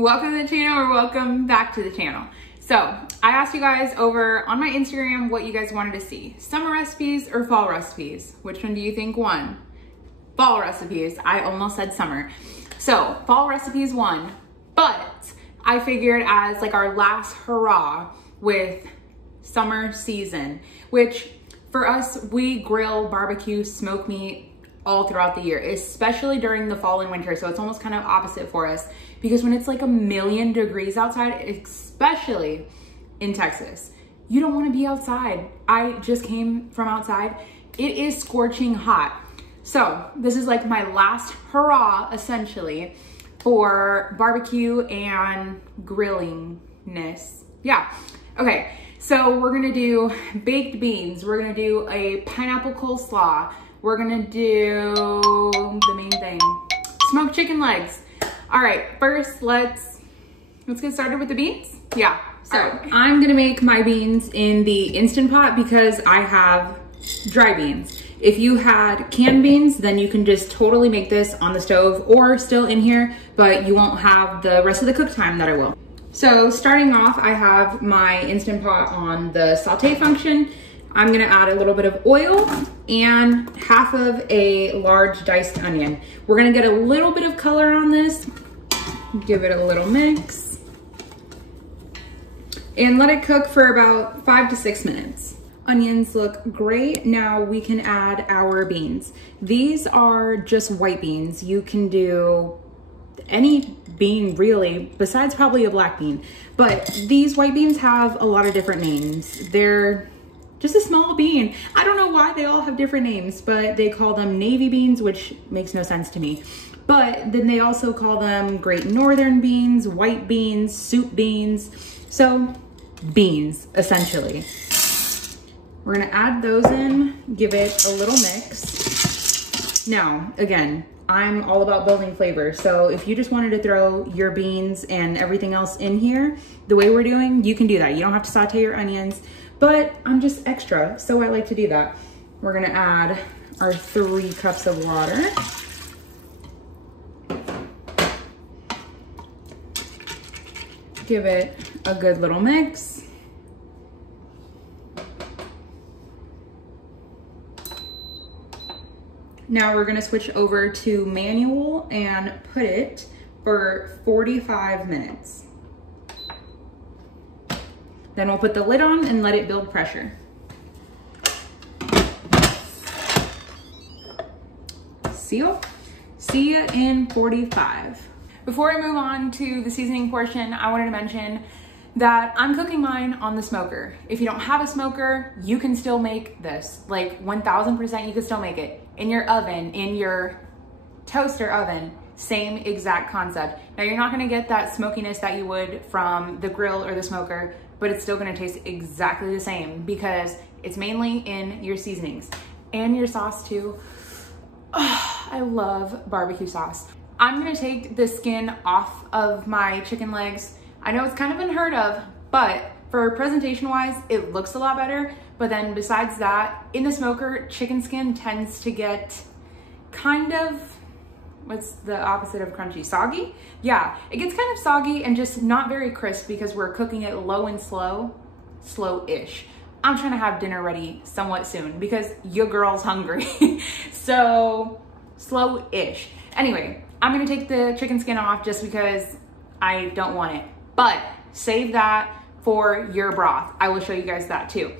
Welcome to the channel, or welcome back to the channel. So I asked you guys over on my Instagram what you guys wanted to see. Summer recipes or fall recipes? Which one do you think won? Fall recipes. I almost said summer. So fall recipes won, but I figured as like our last hurrah with summer season, which for us, we grill, barbecue, smoke meat all throughout the year, especially during the fall and winter. So it's almost kind of opposite for us because when it's like 1,000,000 degrees outside, especially in Texas, you don't want to be outside. I just came from outside. It is scorching hot. So this is like my last hurrah essentially for barbecue and grillingness. Yeah. Okay. So we're going to do baked beans. We're going to do a pineapple coleslaw. We're gonna do the main thing, smoked chicken legs. All right, first let's get started with the beans. Yeah, so I'm gonna make my beans in the Instant Pot because I have dry beans. If you had canned beans, then you can just totally make this on the stove or still in here, but you won't have the rest of the cook time that I will. So starting off, I have my Instant Pot on the saute function. I'm gonna add a little bit of oil and half of a large diced onion. We're gonna get a little bit of color on this. Give it a little mix. And let it cook for about 5 to 6 minutes. Onions look great. Now we can add our beans. These are just white beans. You can do any bean really, besides probably a black bean. But these white beans have a lot of different names. They're just a small bean. I don't know why they all have different names, but they call them navy beans, which makes no sense to me. But then they also call them great northern beans, white beans, soup beans. So beans, essentially. We're gonna add those in, give it a little mix. Now, again, I'm all about building flavor. So if you just wanted to throw your beans and everything else in here, the way we're doing, you can do that. You don't have to saute your onions. But I'm just extra, so I like to do that. We're gonna add our 3 cups of water. Give it a good little mix. Now we're gonna switch over to manual and put it for 45 minutes. Then we'll put the lid on and let it build pressure. Seal. See ya in 45. Before I move on to the seasoning portion, I wanted to mention that I'm cooking mine on the smoker. If you don't have a smoker, you can still make this. Like 1000% you can still make it. In your oven, in your toaster oven, same exact concept. Now you're not gonna get that smokiness that you would from the grill or the smoker, but it's still gonna taste exactly the same because it's mainly in your seasonings and your sauce too. Oh, I love barbecue sauce. I'm gonna take the skin off of my chicken legs. I know it's kind of unheard of, but for presentation wise, it looks a lot better. But then besides that, in the smoker, chicken skin tends to get kind of, what's the opposite of crunchy? Soggy? Yeah, it gets kind of soggy and just not very crisp because we're cooking it low and slow-ish. I'm trying to have dinner ready somewhat soon because your girl's hungry. So slow-ish. Anyway, I'm gonna take the chicken skin off just because I don't want it, but save that for your broth. I will show you guys that too.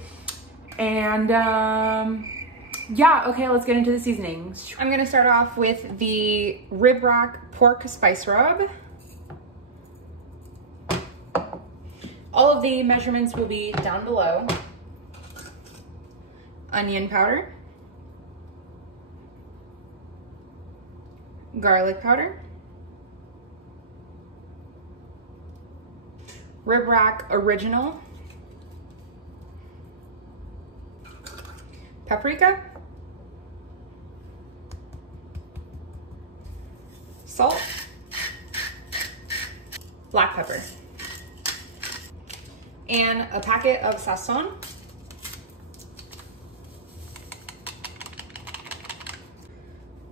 And yeah, okay, let's get into the seasonings. I'm gonna start off with the rib rack pork spice rub. All of the measurements will be down below. Onion powder. Garlic powder. Rib rack original. Paprika. Salt. Black pepper. And a packet of sazon.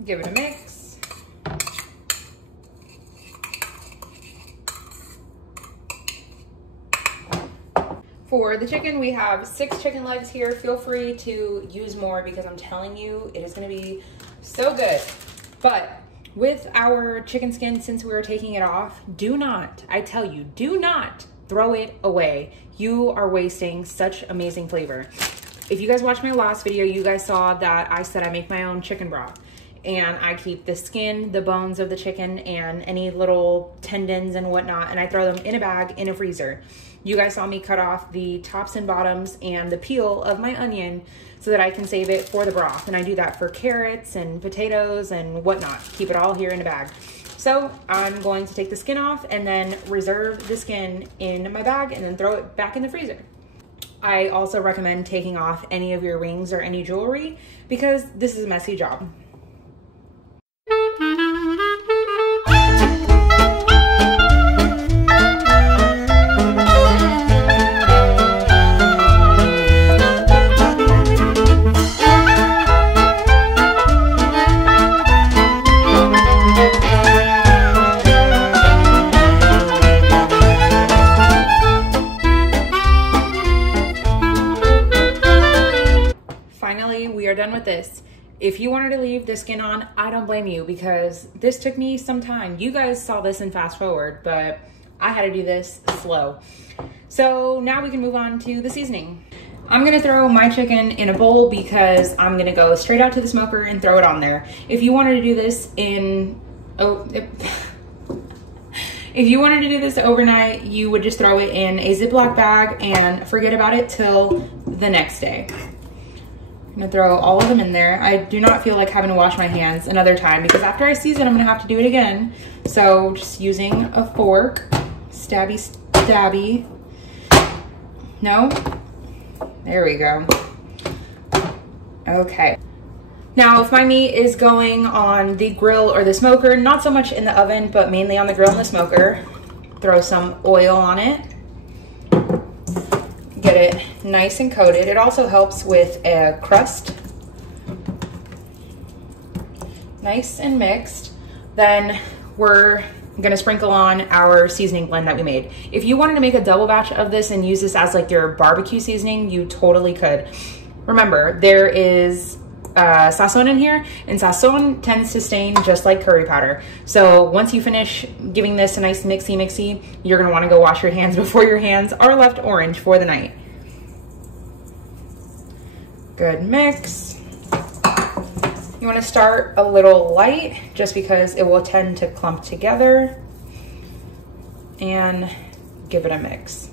Give it a mix. For the chicken, we have 6 chicken legs here. Feel free to use more because I'm telling you, it is gonna be so good. But with our chicken skin, since we were taking it off, do not, I tell you, do not throw it away. You are wasting such amazing flavor. If you guys watched my last video, you guys saw that I said I make my own chicken broth. And I keep the skin, the bones of the chicken, and any little tendons and whatnot, and I throw them in a bag in a freezer. You guys saw me cut off the tops and bottoms and the peel of my onion so that I can save it for the broth. And I do that for carrots and potatoes and whatnot. Keep it all here in a bag. So I'm going to take the skin off and then reserve the skin in my bag and then throw it back in the freezer. I also recommend taking off any of your rings or any jewelry because this is a messy job. Finally, we are done with this. If you wanted to leave the skin on, I don't blame you because this took me some time. You guys saw this in fast forward, but I had to do this slow. So now we can move on to the seasoning. I'm gonna throw my chicken in a bowl because I'm gonna go straight out to the smoker and throw it on there. If you wanted to do this if you wanted to do this overnight, you would just throw it in a Ziploc bag and forget about it till the next day. I'm gonna throw all of them in there. I do not feel like having to wash my hands another time because after I season, I'm gonna have to do it again. So just using a fork, stabby, stabby. No? There we go. Okay. Now, if my meat is going on the grill or the smoker, not so much in the oven, but mainly on the grill and the smoker, throw some oil on it. Get it nice and coated. It also helps with a crust. Nice and mixed. Then we're gonna sprinkle on our seasoning blend that we made. If you wanted to make a double batch of this and use this as like your barbecue seasoning, you totally could. Remember, there is sazon in here, and sazon tends to stain just like curry powder. So once you finish giving this a nice mixy, you're gonna wanna go wash your hands before your hands are left orange for the night. Good mix. You wanna start a little light just because it will tend to clump together, and give it a mix.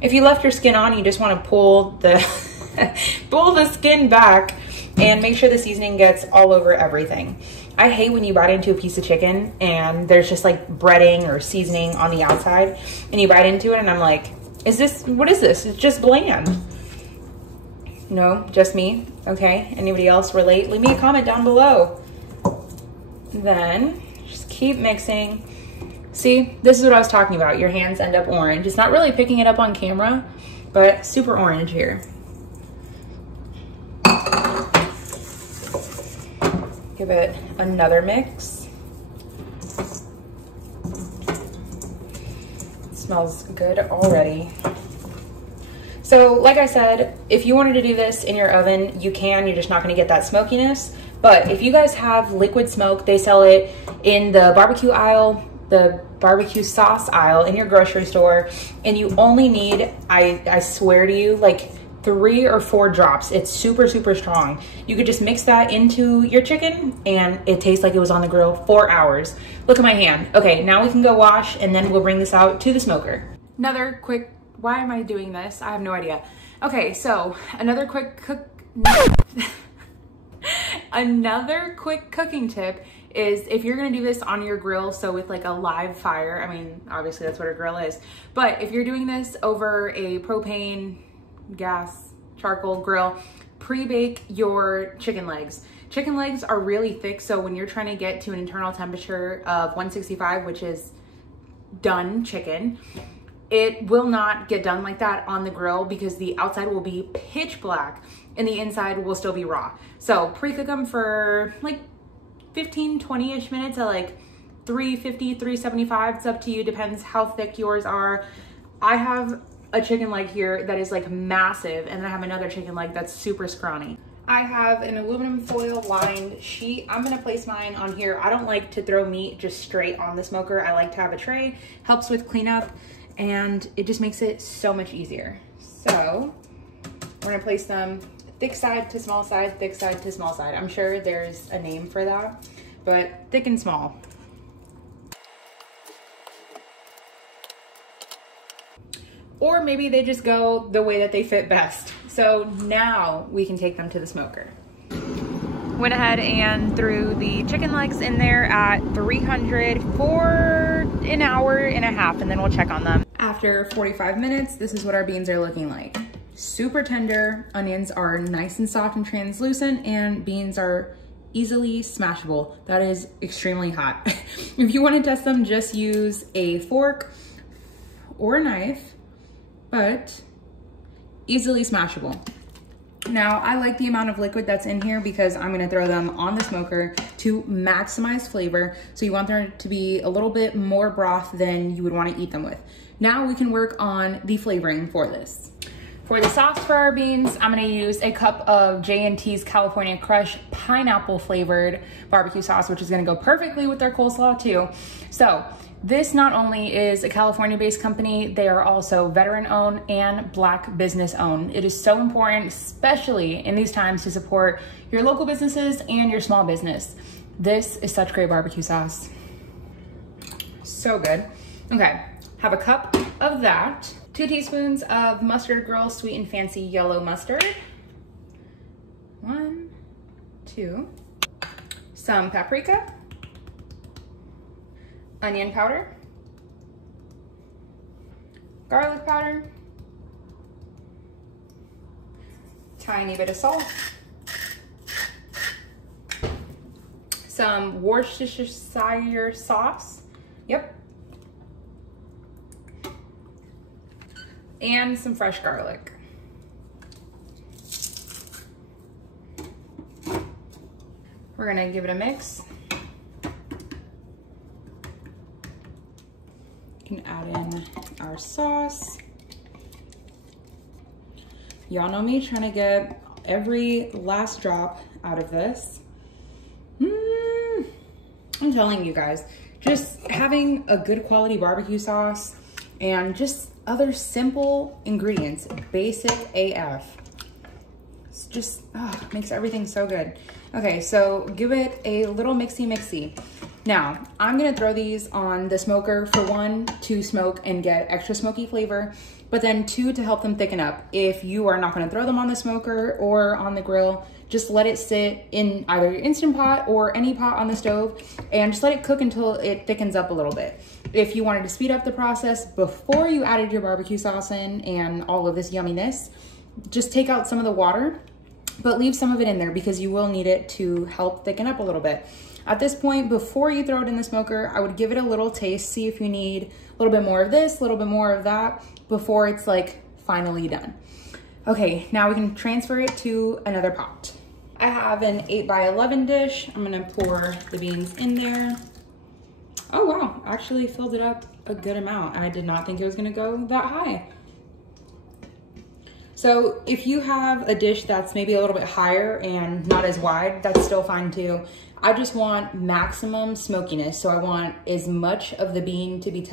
If you left your skin on, you just wanna pull the, pull the skin back and make sure the seasoning gets all over everything. I hate when you bite into a piece of chicken and there's just like breading or seasoning on the outside and you bite into it and I'm like, what is this? It's just bland. No, just me, okay? Anybody else relate? Leave me a comment down below. Then just keep mixing. See, this is what I was talking about. Your hands end up orange. It's not really picking it up on camera, but super orange here. Give it another mix. It smells good already. So like I said, if you wanted to do this in your oven, you can. You're just not gonna get that smokiness. But if you guys have liquid smoke, they sell it in the barbecue aisle, the BBQ sauce aisle in your grocery store, and you only need, I swear to you, like 3 or 4 drops. It's super, super strong. You could just mix that into your chicken and it tastes like it was on the grill 4 hours. Look at my hand. Okay, now we can go wash and then we'll bring this out to the smoker. Another quick, why am I doing this? I have no idea. Okay, so another quick cooking tip is if you're gonna do this on your grill, so with like a live fire, I mean, obviously that's what a grill is, but if you're doing this over a propane, gas, charcoal grill, pre-bake your chicken legs. Chicken legs are really thick, so when you're trying to get to an internal temperature of 165, which is done chicken, it will not get done like that on the grill because the outside will be pitch black and the inside will still be raw. So pre-cook them for like 15, 20-ish minutes at like 350, 375. It's up to you, depends how thick yours are. I have a chicken leg here that is like massive, and then I have another chicken leg that's super scrawny. I have an aluminum foil lined sheet. I'm gonna place mine on here. I don't like to throw meat just straight on the smoker. I like to have a tray, helps with cleanup, and it just makes it so much easier. So we're gonna place them thick side to small side, thick side to small side. I'm sure there's a name for that, but thick and small. Or maybe they just go the way that they fit best. So now we can take them to the smoker. Went ahead and threw the chicken legs in there at 300 for an hour and a half, and then we'll check on them. After 45 minutes, this is what our beans are looking like. Super tender, onions are nice and soft and translucent, and beans are easily smashable. That is extremely hot. If you want to test them, just use a fork or a knife, but easily smashable. Now, I like the amount of liquid that's in here because I'm gonna throw them on the smoker to maximize flavor. So you want there to be a little bit more broth than you would wanna eat them with. Now we can work on the flavoring for this. For the sauce for our beans, I'm gonna use a cup of J&T's California Crush pineapple flavored barbecue sauce, which is gonna go perfectly with our coleslaw too. So this not only is a California-based company, they are also veteran-owned and Black business-owned. It is so important, especially in these times, to support your local businesses and your small business. This is such great barbecue sauce. So good. Okay, have a cup of that. 2 teaspoons of Mustard Girl Sweet and Fancy Yellow Mustard. 1, 2. Some paprika. Onion powder, garlic powder, tiny bit of salt, some Worcestershire sauce, yep, and some fresh garlic. We're gonna give it a mix. Can add in our sauce. Y'all know me trying to get every last drop out of this. I'm telling you guys, just having a good quality barbecue sauce and just other simple ingredients, basic AF. It's just makes everything so good. Okay, so give it a little mixy. Now, I'm gonna throw these on the smoker for 1, to smoke and get extra smoky flavor, but then 2, to help them thicken up. If you are not gonna throw them on the smoker or on the grill, just let it sit in either your Instant Pot or any pot on the stove, and just let it cook until it thickens up a little bit. If you wanted to speed up the process before you added your barbecue sauce in and all of this yumminess, just take out some of the water, but leave some of it in there because you will need it to help thicken up a little bit. At this point, before you throw it in the smoker, I would give it a little taste, see if you need a little bit more of this, a little bit more of that, before it's like finally done. Okay, now we can transfer it to another pot. I have an 8x11 dish. I'm gonna pour the beans in there. Oh wow, actually filled it up a good amount. I did not think it was gonna go that high. So if you have a dish that's maybe a little bit higher and not as wide, that's still fine too. I just want maximum smokiness. So I want as much of the bean to be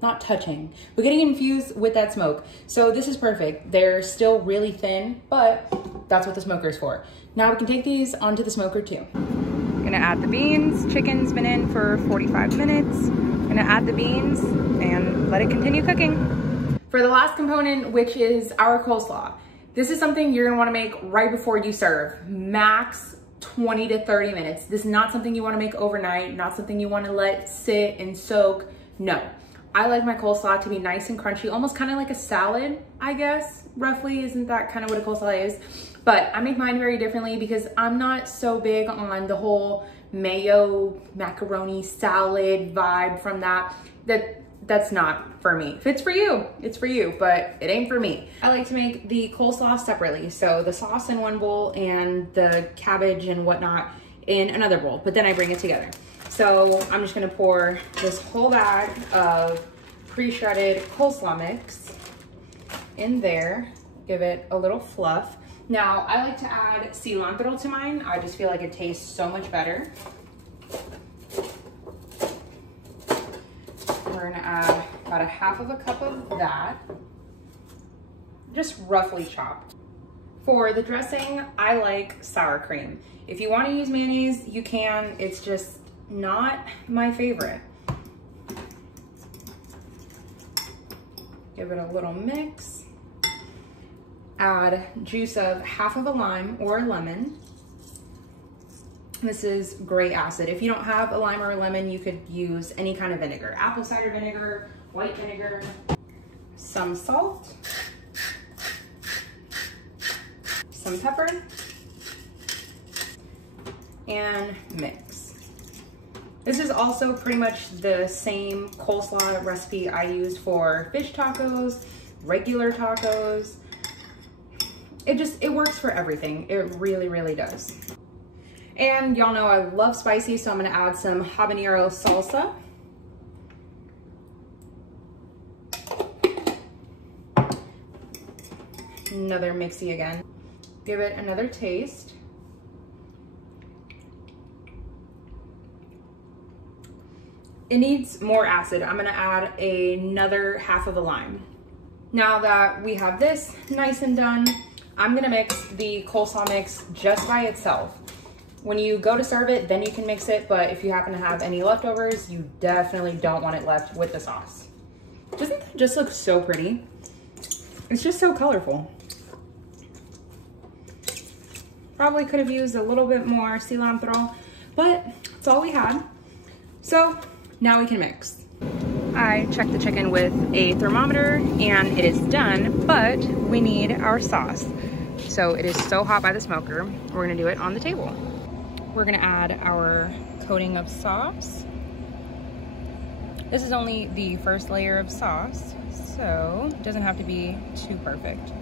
not touching, but getting infused with that smoke. So this is perfect. They're still really thin, but that's what the smoker is for. Now we can take these onto the smoker too. I'm gonna add the beans. Chicken's been in for 45 minutes. I'm gonna add the beans and let it continue cooking. For the last component, which is our coleslaw, this is something you're gonna wanna make right before you serve. Max 20 to 30 minutes. This is not something you wanna make overnight, not something you wanna let sit and soak. No. I like my coleslaw to be nice and crunchy, almost kind of like a salad, I guess, roughly. Isn't that kind of what a coleslaw is? But I make mine very differently because I'm not so big on the whole mayo, macaroni, salad vibe from that. That's not for me. If it's for you, it's for you, but it ain't for me. I like to make the coleslaw separately. So the sauce in one bowl and the cabbage and whatnot in another bowl, but then I bring it together. So I'm just gonna pour this whole bag of pre-shredded coleslaw mix in there, give it a little fluff. Now, I like to add cilantro to mine. I just feel like it tastes so much better. We're gonna add about a half of a cup of that, just roughly chopped. For the dressing, I like sour cream. If you want to use mayonnaise, you can. It's just not my favorite. Give it a little mix. Add juice of half of a lime or a lemon. This is great acid. If you don't have a lime or a lemon, you could use any kind of vinegar. Apple cider vinegar, white vinegar, some salt, some pepper, and mix. This is also pretty much the same coleslaw recipe I use for fish tacos, regular tacos. It works for everything. It really, really does. And y'all know I love spicy, so I'm gonna add some habanero salsa. Another mixy again. Give it another taste. It needs more acid. I'm gonna add another half of a lime. Now that we have this nice and done, I'm gonna mix the coleslaw mix just by itself. When you go to serve it, then you can mix it, but if you happen to have any leftovers, you definitely don't want it left with the sauce. Doesn't that just look so pretty? It's just so colorful. Probably could have used a little bit more cilantro, but it's all we had. So now we can mix. I checked the chicken with a thermometer and it is done, but we need our sauce. So it is so hot by the smoker, we're gonna do it on the table. We're gonna add our coating of sauce. This is only the first layer of sauce, so it doesn't have to be too perfect.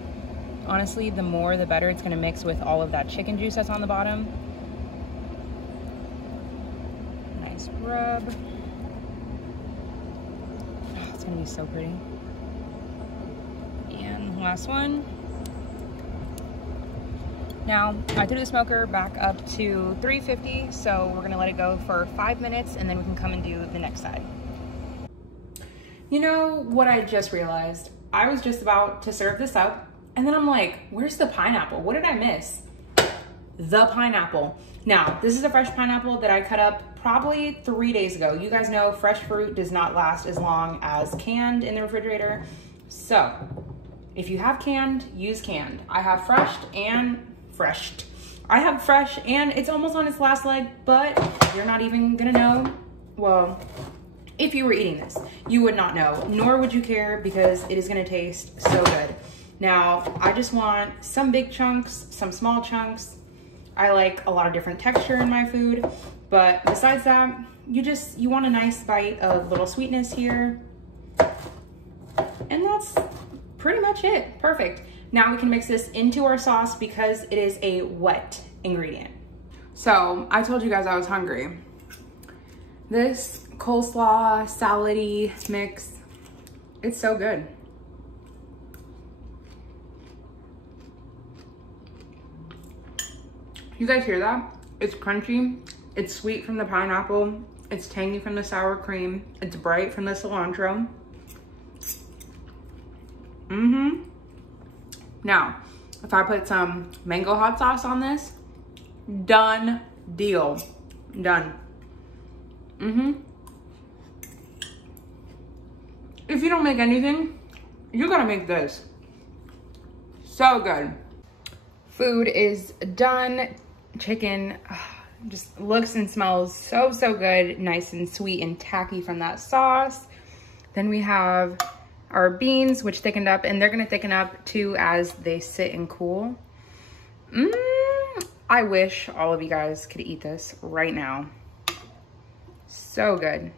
Honestly, the more the better. It's gonna mix with all of that chicken juice that's on the bottom. Nice rub. Oh, it's gonna be so pretty. And last one. Now, I threw the smoker back up to 350, so we're gonna let it go for 5 minutes and then we can come and do the next side. You know what I just realized? I was just about to serve this up and then I'm like, where's the pineapple? What did I miss? The pineapple. Now, this is a fresh pineapple that I cut up probably 3 days ago. You guys know fresh fruit does not last as long as canned in the refrigerator. So, if you have canned, use canned. I have fresh and it's almost on its last leg, but you're not even gonna know. Well, if you were eating this, you would not know, nor would you care because it is gonna taste so good. Now, I just want some big chunks, some small chunks. I like a lot of different texture in my food, but besides that, you want a nice bite of little sweetness here. And that's pretty much it, perfect. Now we can mix this into our sauce because it is a wet ingredient. So I told you guys I was hungry. This coleslaw salad-y mix, it's so good. You guys hear that? It's crunchy, it's sweet from the pineapple, it's tangy from the sour cream, it's bright from the cilantro. Now, if I put some mango hot sauce on this, done deal, done. If you don't make anything, you gotta make this. So good. Food is done. Chicken just looks and smells so, so good. Nice and sweet and tacky from that sauce. Then we have our beans, which thickened up, and they're gonna thicken up too as they sit and cool. I wish all of you guys could eat this right now. So good.